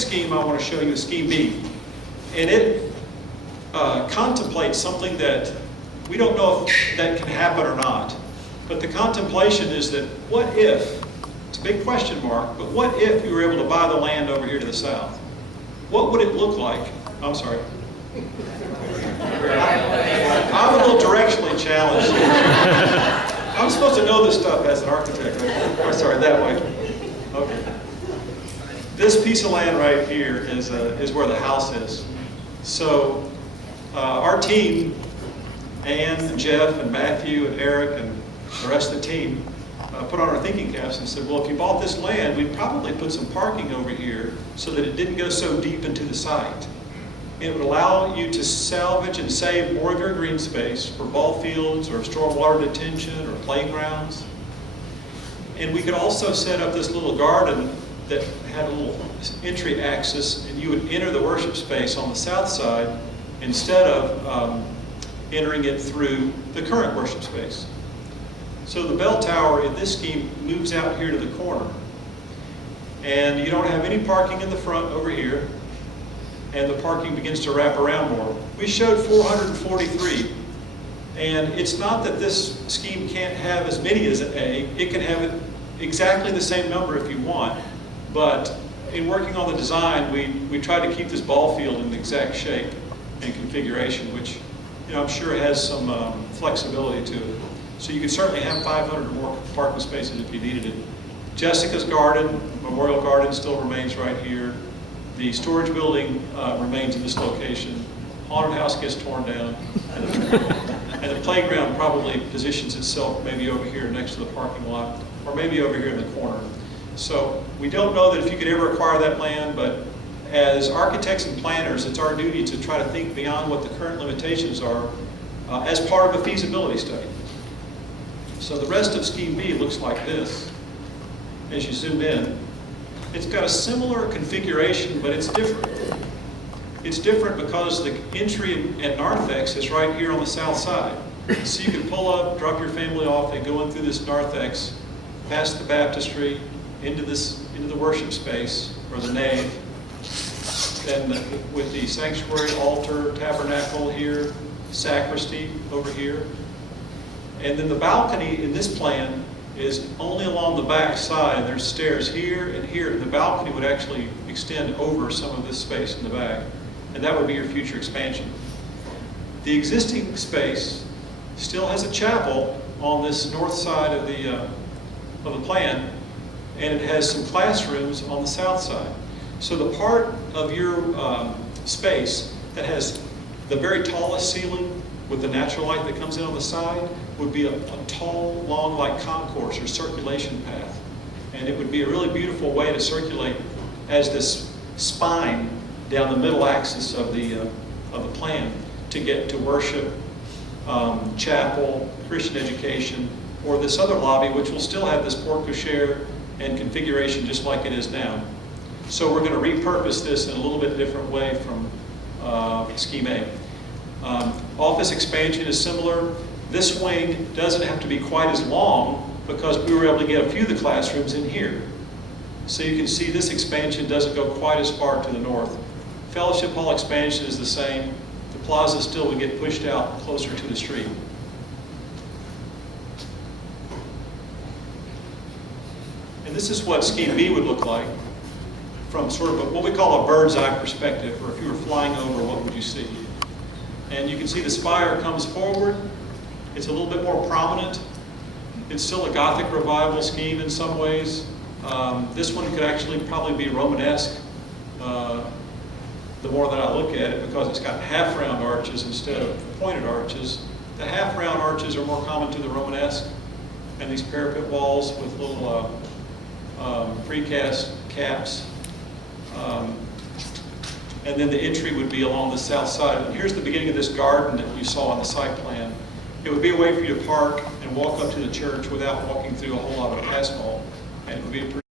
scheme I want to show you is scheme B. And it contemplates something that we don't know if that can happen or not. But the contemplation is that what if, it's a big question mark, but what if you were able to buy the land over here to the south? What would it look like? I'm sorry. I'm a little directionally challenged. I'm supposed to know this stuff as an architect, right? Oh, sorry, that way. Okay. This piece of land right here is where the house is. So our team, Ann and Jeff and Matthew and Eric and the rest of the team put on our thinking caps and said, well, if you bought this land, we'd probably put some parking over here so that it didn't go so deep into the site. It would allow you to salvage and save more of your green space for ball fields or stormwater detention or playgrounds. And we could also set up this little garden that had a little entry access, and you would enter the worship space on the south side instead of entering it through the current worship space. So the bell tower in this scheme moves out here to the corner. And you don't have any parking in the front over here, and the parking begins to wrap around more. We showed 443, and it's not that this scheme can't have as many as A. It can have exactly the same number if you want, but in working on the design, we tried to keep this ball field in the exact shape and configuration, which I'm sure has some flexibility to it. So you could certainly have 500 or more parking spaces if you needed it. Jessica's garden, Memorial Garden, still remains right here. The storage building remains in this location. Haunted house gets torn down. And the playground probably positions itself maybe over here next to the parking lot, or maybe over here in the corner. So we don't know that if you could ever acquire that land, but as architects and planners, it's our duty to try to think beyond what the current limitations are as part of a feasibility study. So the rest of scheme B looks like this as you zoom in. It's got a similar configuration, but it's different. It's different because the entry at narthex is right here on the south side. So you can pull up, drop your family off, and go in through this narthex, past the baptistry, into the worship space, or the nave. Then with the sanctuary, altar, tabernacle here, sacristy over here. And then the balcony in this plan is only along the back side. There's stairs here and here. The balcony would actually extend over some of this space in the back. And that would be your future expansion. The existing space still has a chapel on this north side of the plan, and it has some classrooms on the south side. So the part of your space that has the very tallest ceiling with the natural light that comes in on the side would be a tall, long, like concourse or circulation path. And it would be a really beautiful way to circulate as this spine down the middle axis of the plan to get to worship, chapel, Christian education, or this other lobby, which will still have this porte cochere and configuration just like it is now. So we're going to repurpose this in a little bit different way from scheme A. Office expansion is similar. This wing doesn't have to be quite as long because we were able to get a few of the classrooms in here. So you can see this expansion doesn't go quite as far to the north. Fellowship Hall expansion is the same. The plaza still would get pushed out closer to the street. And this is what scheme B would look like from sort of what we call a bird's eye perspective, or if you were flying over, what would you see? And you can see the spire comes forward. It's a little bit more prominent. It's still a Gothic revival scheme in some ways. This one could actually probably be Romanesque the more that I look at it, because it's got half-round arches instead of pointed arches. The half-round arches are more common to the Romanesque, and these parapet walls with little precast caps. And then the entry would be along the south side. And here's the beginning of this garden that you saw on the site plan. It would be a way for you to park and walk up to the church without walking through a whole lot of asphalt. And it would be a pretty